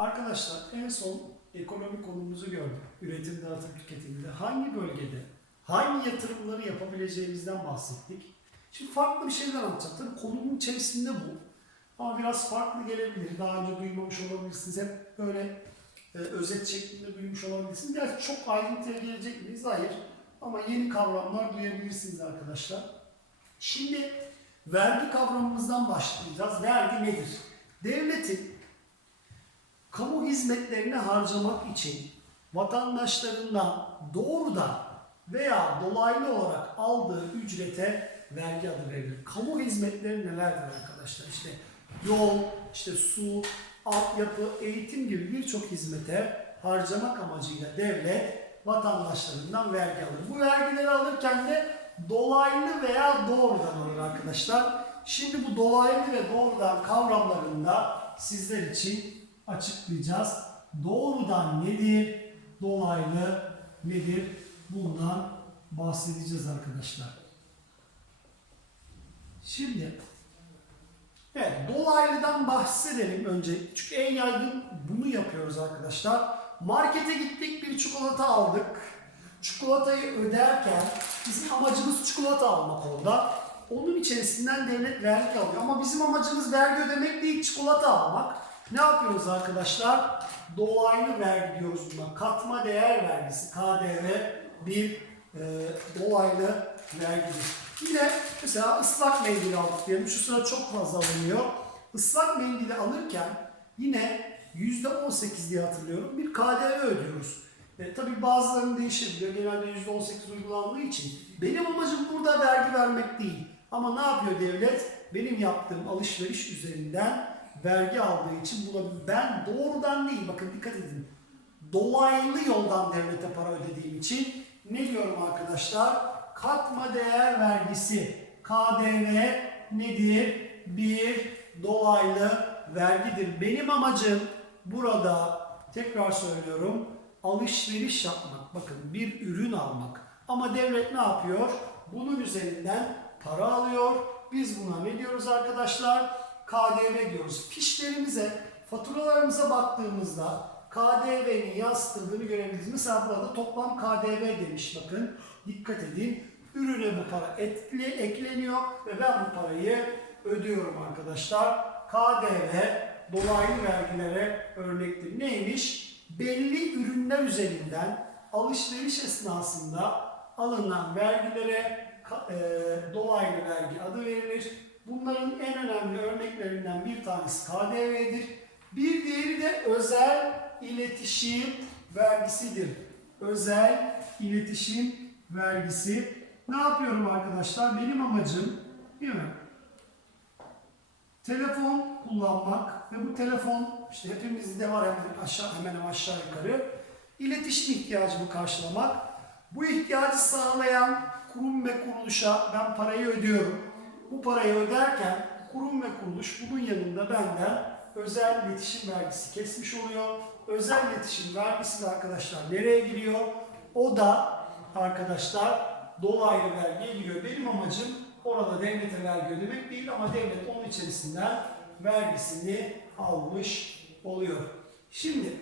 Arkadaşlar en son ekonomik konumuzu gördük. Üretim, dağıtım, tüketimde hangi bölgede hangi yatırımları yapabileceğimizden bahsettik. Şimdi farklı bir şeyler anlatacağım. Tabii konunun içerisinde bu. Ama biraz farklı gelebilir. Daha önce duymamış olabilirsiniz. Hep böyle e, özet şeklinde duymuş olabilirsiniz. Gerçi çok ayrıntıya gelecek miyiz? Hayır. Ama yeni kavramlar duyabilirsiniz arkadaşlar. Şimdi vergi kavramımızdan başlayacağız. Vergi nedir? Devletin kamu hizmetlerini harcamak için vatandaşlarından doğrudan veya dolaylı olarak aldığı ücrete vergi adı verilir. Kamu hizmetleri nelerdir arkadaşlar? İşte yol, işte su, altyapı, eğitim gibi birçok hizmete harcamak amacıyla devlet vatandaşlarından vergi alır. Bu vergileri alırken de dolaylı veya doğrudan alır arkadaşlar. Şimdi bu dolaylı ve doğrudan kavramlarını da sizler için açıklayacağız. Doğrudan nedir? Dolaylı nedir? Bundan bahsedeceğiz arkadaşlar. Şimdi evet dolaylıdan bahsedelim önce. Çünkü en yaygın bunu yapıyoruz arkadaşlar. Markete gittik bir çikolata aldık. Çikolatayı öderken bizim amacımız çikolata almak orada. Onun içerisinden devlet vergi alıyor. Ama bizim amacımız vergi ödemek değil çikolata almak. Ne yapıyoruz arkadaşlar? Dolaylı vergi diyoruz buna. Katma değer vergisi KDV bir e, dolaylı vergidir. Yine mesela ıslak mendil aldık diyelim. Şu sıra çok fazla alınıyor. Islak mendili alırken yine %18 diye hatırlıyorum bir KDV ödüyoruz. E, tabii bazılarının değişebiliyor. Genelde %18 uygulandığı için. Benim amacım burada vergi vermek değil. Ama ne yapıyor devlet? Benim yaptığım alışveriş üzerinden vergi aldığı için buna ben doğrudan değil bakın dikkat edin. Dolaylı yoldan devlete para ödediğim için ne diyorum arkadaşlar? Katma değer vergisi KDV nedir? Bir dolaylı vergidir. Benim amacım burada tekrar söylüyorum alışveriş yapmak. Bakın bir ürün almak. Ama devlet ne yapıyor? Bunun üzerinden para alıyor. Biz buna ne diyoruz arkadaşlar? KDV diyoruz. Fişlerimize, faturalarımıza baktığımızda KDV'nin yansıtıldığını görebiliriz. Mesela burada toplam KDV demiş bakın. Dikkat edin. Ürüne bu para etli, ekleniyor ve ben bu parayı ödüyorum arkadaşlar. KDV dolaylı vergilere örnektir. Neymiş? Belli ürünler üzerinden alışveriş esnasında alınan vergilere e, dolaylı vergi adı verilir. Bunların en önemli örneklerinden bir tanesi KDV'dir. Bir diğeri de özel iletişim vergisidir. Özel iletişim vergisi. Ne yapıyorum arkadaşlar? Benim amacım değil mi? Telefon kullanmak ve bu telefon işte hepimizde var hemen aşağı hemen aşağı yukarı iletişim ihtiyacımı karşılamak. Bu ihtiyacı sağlayan kurum ve kuruluşa ben parayı ödüyorum. Bu parayı öderken kurum ve kuruluş bunun yanında benden özel iletişim vergisi kesmiş oluyor. Özel iletişim vergisi de arkadaşlar nereye giriyor? O da arkadaşlar dolaylı vergiye giriyor. Benim amacım orada devlete vergi ödemek değil ama devlet onun içerisinden vergisini almış oluyor. Şimdi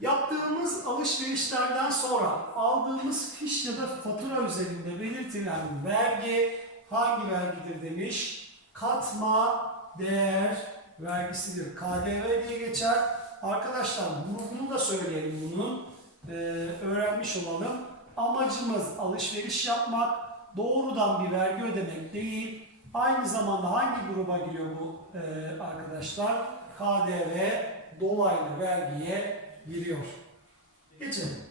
yaptığımız alışverişlerden sonra aldığımız fiş ya da fatura üzerinde belirtilen vergi hangi vergidir demiş? Katma değer vergisidir. KDV diye geçer. Arkadaşlar grubunu da söyleyelim bunu. Ee, öğrenmiş olalım. Amacımız alışveriş yapmak, doğrudan bir vergi ödemek değil. Aynı zamanda hangi gruba giriyor bu e, arkadaşlar? KDV dolaylı vergiye giriyor. Geçelim.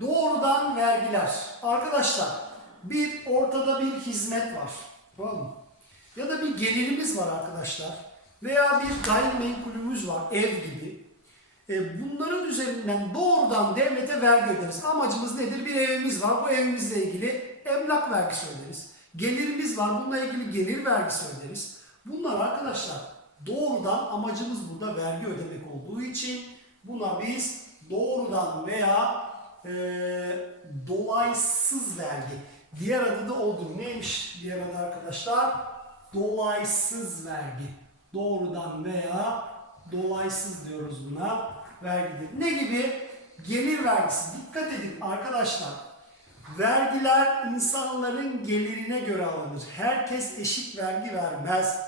Doğrudan vergiler. Arkadaşlar bir ortada bir hizmet var. Tamam mı? Ya da bir gelirimiz var arkadaşlar. Veya bir gayrimenkulümüz var ev gibi. E, bunların üzerinden doğrudan devlete vergi öderiz. Amacımız nedir? Bir evimiz var. Bu evimizle ilgili emlak vergisi öderiz. Gelirimiz var. Bununla ilgili gelir vergisi öderiz. Bunlar arkadaşlar doğrudan amacımız burada vergi ödemek olduğu için buna biz doğrudan veya e, dolaysız vergi. Diğer adı da odur. Neymiş diğer adı arkadaşlar? Dolaysız vergi. Doğrudan veya Dolaysız diyoruz buna. Vergidir. Ne gibi? Gelir vergisi. Dikkat edin arkadaşlar. Vergiler insanların gelirine göre alınır. Herkes eşit vergi vermez.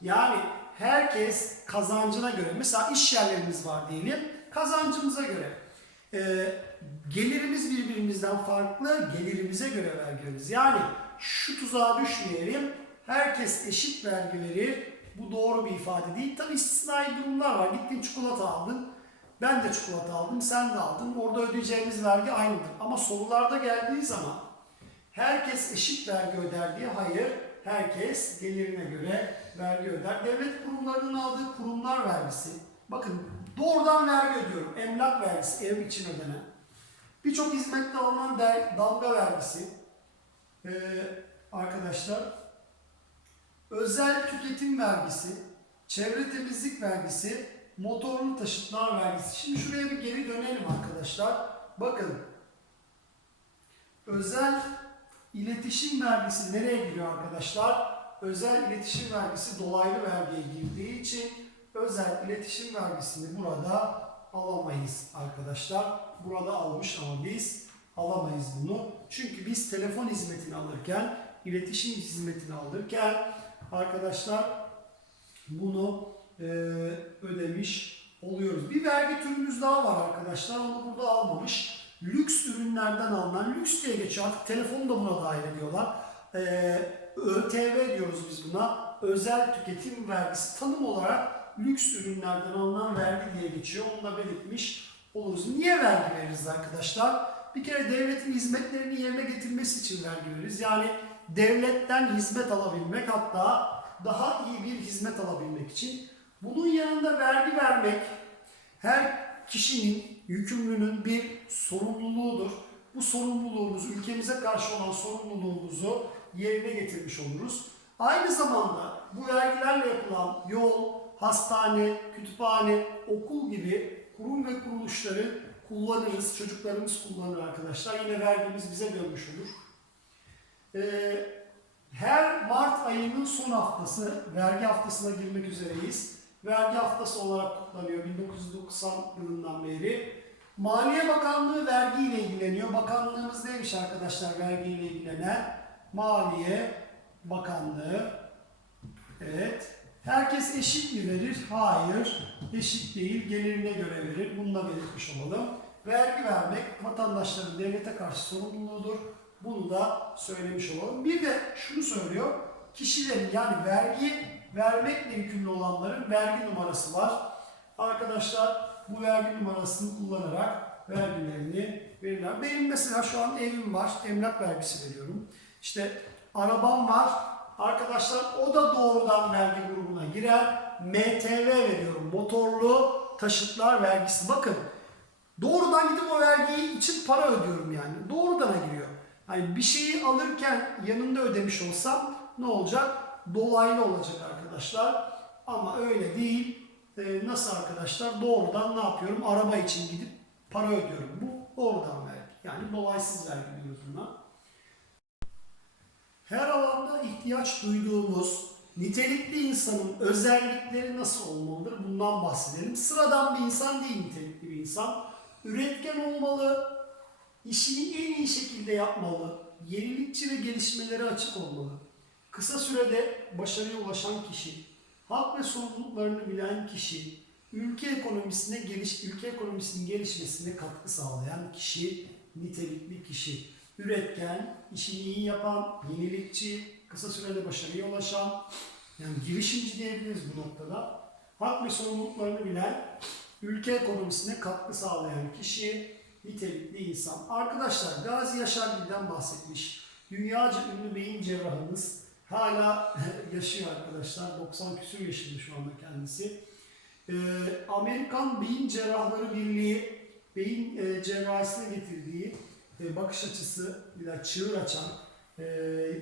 Yani herkes kazancına göre. Mesela iş yerlerimiz var diyelim. Kazancımıza göre. Ee, gelirimiz birbirimizden farklı. Gelirimize göre vergi veririz. Yani şu tuzağa düşmeyelim. Herkes eşit vergi verir. Bu doğru bir ifade değil. Tabii istisnai durumlar var. Gittin çikolata aldın. Ben de çikolata aldım, sen de aldın. Orada ödeyeceğimiz vergi aynıdır. Ama sorularda geldiği zaman herkes eşit vergi öder diye hayır. Herkes gelirine göre vergi öder. Devlet kurumlarının aldığı kurumlar vergisi. Bakın doğrudan vergi ödüyorum. Emlak vergisi, ev için ödenen. Birçok hizmette alınan der- dalga vergisi. Ee, arkadaşlar özel tüketim vergisi, çevre temizlik vergisi, motorlu taşıtlar vergisi. Şimdi şuraya bir geri dönelim arkadaşlar. Bakın. Özel iletişim vergisi nereye giriyor arkadaşlar? Özel iletişim vergisi dolaylı vergiye girdiği için özel iletişim vergisini burada alamayız arkadaşlar. Burada almış ama biz alamayız bunu. Çünkü biz telefon hizmetini alırken, iletişim hizmetini alırken arkadaşlar bunu e, ödemiş oluyoruz. Bir vergi türümüz daha var arkadaşlar. Onu burada almamış. Lüks ürünlerden alınan, lüks diye geçiyor. Artık telefonu da buna dahil ediyorlar. E, ÖTV diyoruz biz buna. Özel tüketim vergisi. Tanım olarak lüks ürünlerden alınan vergi diye geçiyor. Onu da belirtmiş oluruz. Niye vergi veririz arkadaşlar? Bir kere devletin hizmetlerini yerine getirmesi için vergi veririz. Yani devletten hizmet alabilmek hatta daha iyi bir hizmet alabilmek için. Bunun yanında vergi vermek her kişinin, yükümlünün bir sorumluluğudur. Bu sorumluluğumuz, ülkemize karşı olan sorumluluğumuzu yerine getirmiş oluruz. Aynı zamanda bu vergilerle yapılan yol, hastane, kütüphane, okul gibi kurum ve kuruluşları kullanırız. Çocuklarımız kullanır arkadaşlar. Yine vergimiz bize dönmüş olur. Ee, her Mart ayının son haftası, vergi haftasına girmek üzereyiz. Vergi haftası olarak kutlanıyor 1990 yılından beri. Maliye Bakanlığı vergiyle ilgileniyor. Bakanlığımız neymiş arkadaşlar vergiyle ilgilenen? Maliye Bakanlığı. Evet. Herkes eşit mi verir? Hayır. Eşit değil. Gelirine göre verir. Bunu da belirtmiş olalım. Vergi vermek vatandaşların devlete karşı sorumluluğudur. Bunu da söylemiş olalım. Bir de şunu söylüyor. Kişilerin yani vergi vermekle yükümlü olanların vergi numarası var. Arkadaşlar bu vergi numarasını kullanarak vergilerini verirler. Benim mesela şu an evim var. Emlak vergisi veriyorum. İşte arabam var. Arkadaşlar o da doğrudan vergi grubuna girer. MTV veriyorum. Motorlu taşıtlar vergisi. Bakın doğrudan gidip o vergiyi için para ödüyorum yani. Doğrudan giriyor. Yani bir şeyi alırken yanında ödemiş olsam ne olacak? Dolaylı olacak arkadaşlar. Ama öyle değil. Ee, nasıl arkadaşlar? Doğrudan ne yapıyorum? Araba için gidip para ödüyorum. Bu doğrudan vergi. Yani dolaysız vergi diyoruz buna. Her alanda ihtiyaç duyduğumuz nitelikli insanın özellikleri nasıl olmalıdır? Bundan bahsedelim. Sıradan bir insan değil nitelikli bir insan. Üretken olmalı, işini en iyi şekilde yapmalı, yenilikçi ve gelişmelere açık olmalı. Kısa sürede başarıya ulaşan kişi, halk ve sorumluluklarını bilen kişi, ülke ekonomisine geliş, ülke ekonomisinin gelişmesine katkı sağlayan kişi, nitelikli kişi, üretken, işini iyi yapan, yenilikçi, kısa sürede başarıya ulaşan, yani girişimci diyebiliriz bu noktada. Halk ve sorumluluklarını bilen, ülke ekonomisine katkı sağlayan kişi, nitelikli insan. Arkadaşlar Gazi Yaşargil'den bahsetmiş. Dünyaca ünlü beyin cerrahımız. Hala yaşıyor arkadaşlar. 90 küsur yaşında şu anda kendisi. Ee, Amerikan Beyin Cerrahları Birliği beyin e, cerrahisine getirdiği e, bakış açısı ile çığır açan e,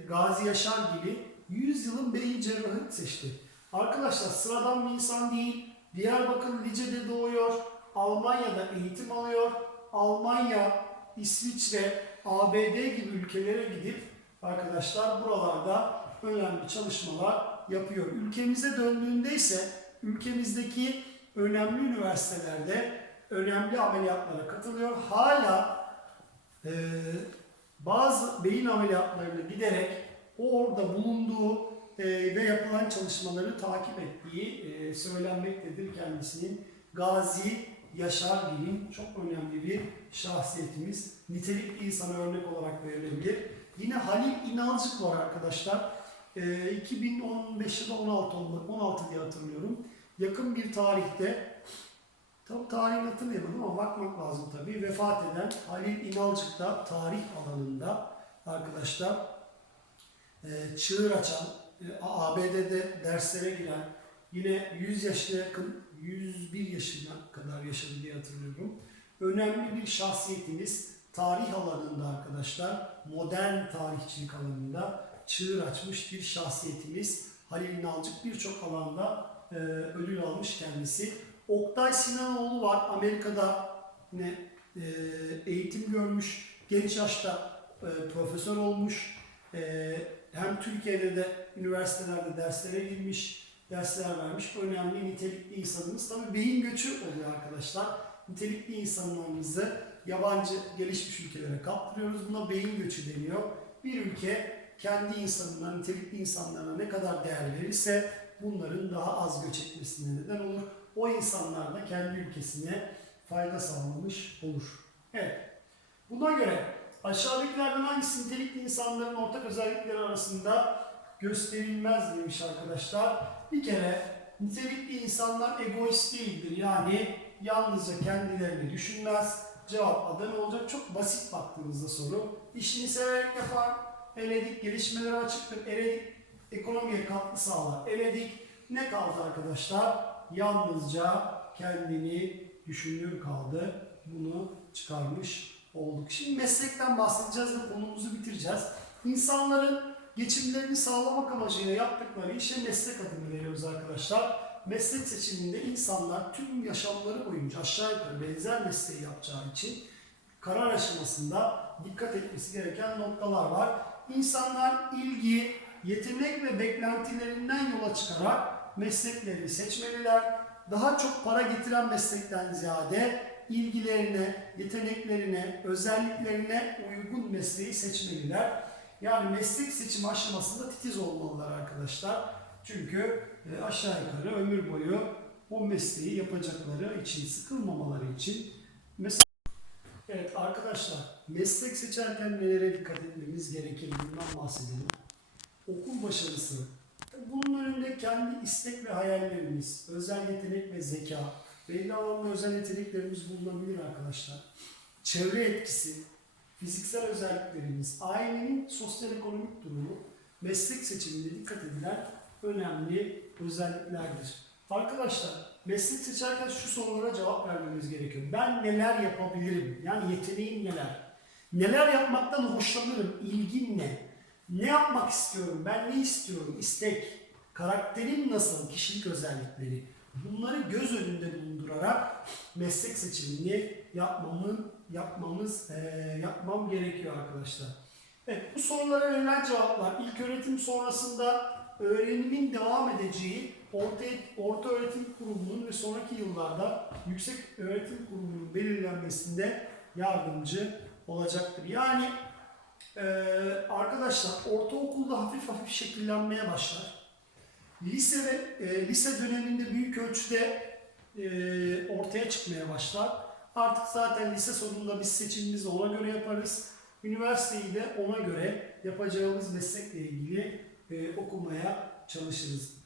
Gazi Yaşargil'i 100 yılın beyin cerrahı seçti. Arkadaşlar sıradan bir insan değil. Diyarbakır Lice'de doğuyor. Almanya'da eğitim alıyor. Almanya, İsviçre, ABD gibi ülkelere gidip arkadaşlar buralarda önemli çalışmalar yapıyor. Ülkemize döndüğünde ise ülkemizdeki önemli üniversitelerde önemli ameliyatlara katılıyor. Hala e, bazı beyin ameliyatlarını giderek o orada bulunduğu e, ve yapılan çalışmaları takip ettiği e, söylenmektedir kendisinin. Gazi Yaşar Bilim çok önemli bir şahsiyetimiz. Nitelikli insana örnek olarak verilebilir. Yine Halil İnalcık var arkadaşlar. E, 2015 ya da 16 olmak, 16 diye hatırlıyorum. Yakın bir tarihte Tam tarihini hatırlayamadım ama bakmak lazım tabii. Vefat eden Halil İnalcık da tarih alanında arkadaşlar e, çığır açan, e, ABD'de derslere giren, yine 100 yaşına yakın, 101 yaşına kadar yaşadı diye hatırlıyorum. Önemli bir şahsiyetimiz tarih alanında arkadaşlar, modern tarihçilik alanında çığır açmış bir şahsiyetimiz. Halil İnalcık birçok alanda e, ödül almış kendisi. Oktay Sinanoğlu var. Amerika'da yine e, eğitim görmüş. Genç yaşta e, profesör olmuş. E, hem Türkiye'de de üniversitelerde derslere girmiş, dersler vermiş. Önemli nitelikli insanımız. Tabii beyin göçü oluyor arkadaşlar. Nitelikli insanlarımızı yabancı gelişmiş ülkelere kaptırıyoruz. Buna beyin göçü deniyor. Bir ülke kendi insanına, nitelikli insanlarına ne kadar değer verirse bunların daha az göç etmesine neden olur o insanlar da kendi ülkesine fayda sağlamış olur. Evet. Buna göre aşağıdakilerden hangisi nitelikli insanların ortak özellikleri arasında gösterilmez demiş arkadaşlar. Bir kere nitelikli insanlar egoist değildir. Yani yalnızca kendilerini düşünmez. Cevap Adana olacak. Çok basit baktığınızda soru. İşini severek yapar. Eledik. Gelişmelere açıktır. Eledik. Ekonomiye katkı sağlar. Eledik. Ne kaldı arkadaşlar? Yalnızca kendini düşünür kaldı. Bunu çıkarmış olduk. Şimdi meslekten bahsedeceğiz ve konumuzu bitireceğiz. İnsanların geçimlerini sağlamak amacıyla yaptıkları işe meslek adını veriyoruz arkadaşlar. Meslek seçiminde insanlar tüm yaşamları boyunca aşağı yukarı benzer mesleği yapacağı için karar aşamasında dikkat etmesi gereken noktalar var. İnsanlar ilgi, yetenek ve beklentilerinden yola çıkarak mesleklerini seçmeliler. Daha çok para getiren meslekten ziyade ilgilerine, yeteneklerine, özelliklerine uygun mesleği seçmeliler. Yani meslek seçim aşamasında titiz olmalılar arkadaşlar. Çünkü e, aşağı yukarı ömür boyu o mesleği yapacakları için, sıkılmamaları için meslek... Evet arkadaşlar, meslek seçerken nelere dikkat etmemiz gerekir bundan bahsedelim. Okul başarısı, bunun önünde kendi istek ve hayallerimiz, özel yetenek ve zeka, belli alanlı özel yeteneklerimiz bulunabilir arkadaşlar. Çevre etkisi, fiziksel özelliklerimiz, ailenin sosyal ekonomik durumu, meslek seçiminde dikkat edilen önemli özelliklerdir. Arkadaşlar, meslek seçerken şu sorulara cevap vermemiz gerekiyor. Ben neler yapabilirim? Yani yeteneğim neler? Neler yapmaktan hoşlanırım? İlgim ne? Ne yapmak istiyorum? Ben ne istiyorum? İstek, karakterim nasıl? Kişilik özellikleri. Bunları göz önünde bulundurarak meslek seçimini yapmamın, yapmamız, e, yapmam gerekiyor arkadaşlar. Evet, bu sorulara verilen cevaplar ilk öğretim sonrasında öğrenimin devam edeceği orta, orta öğretim kurumunun ve sonraki yıllarda yüksek öğretim kurumunun belirlenmesinde yardımcı olacaktır. Yani ee, arkadaşlar ortaokulda hafif hafif şekillenmeye başlar. Lisede, e, lise döneminde büyük ölçüde e, ortaya çıkmaya başlar. Artık zaten lise sonunda biz seçimimizi ona göre yaparız. Üniversiteyi de ona göre yapacağımız meslekle ilgili e, okumaya çalışırız.